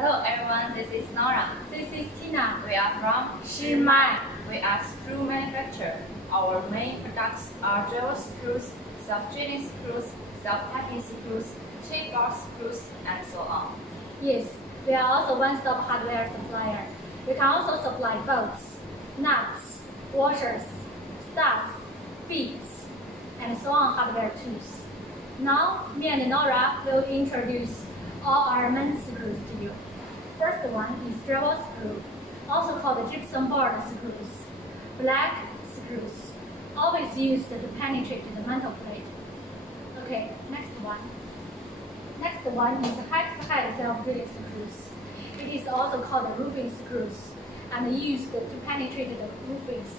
Hello everyone, this is Nora. This is Tina. We are from ShiMai. We are screw manufacturer. Our main products are drywall screws, self-drilling screws, self-tapping screws, chipboard screws, and so on. Yes, we are also one-stop hardware supplier. We can also supply bolts, nuts, washers, studs, beads, and so on hardware tools. Now, me and Nora will introduce all our main screws to you. First one is drywall screw, also called gypsum board screws. Black screws, always used to penetrate the metal plate. Okay, next one. Next one is hex-head self-drilling screws. It is also called roofing screws and used to penetrate the roofings.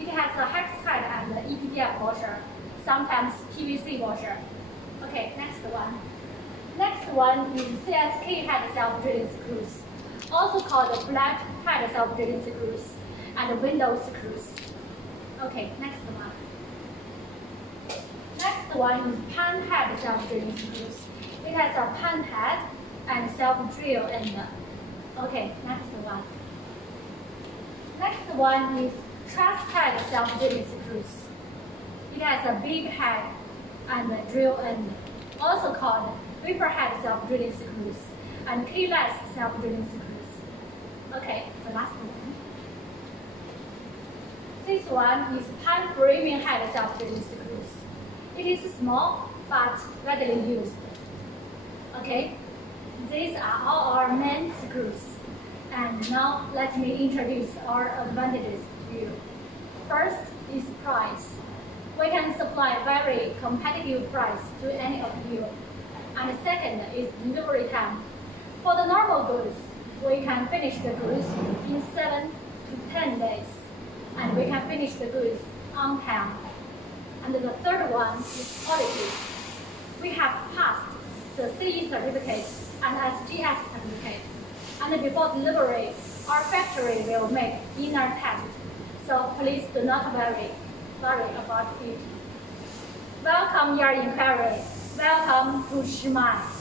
It has a hex head and EPDF washer, sometimes PVC washer. Okay, next one. Next one is CSK head self-drilling screws, also called flat head self-drilling screws and window screws. Okay, next one. Next one is pan head self-drilling screws. It has a pan head and self-drill end. Okay, next one. Next one is truss head self-drilling screws. It has a big head and a drill end, also called wafer head self-drilling screws and keyless self-drilling screws. Okay, the last one. This one is pan framing head self-drilling screws. It is small but readily used. Okay, these are all our main screws. And now let me introduce our advantages to you. First is price. We can supply very competitive price to any of you. And second is delivery time. For the normal goods, we can finish the goods in 7 to 10 days. And we can finish the goods on time. And the third one is quality. We have passed the CE certificate and SGS certificate. And before delivery, our factory will make inner tests. So please do not worry about it. Welcome your inquiry. Welcome to ShiMai.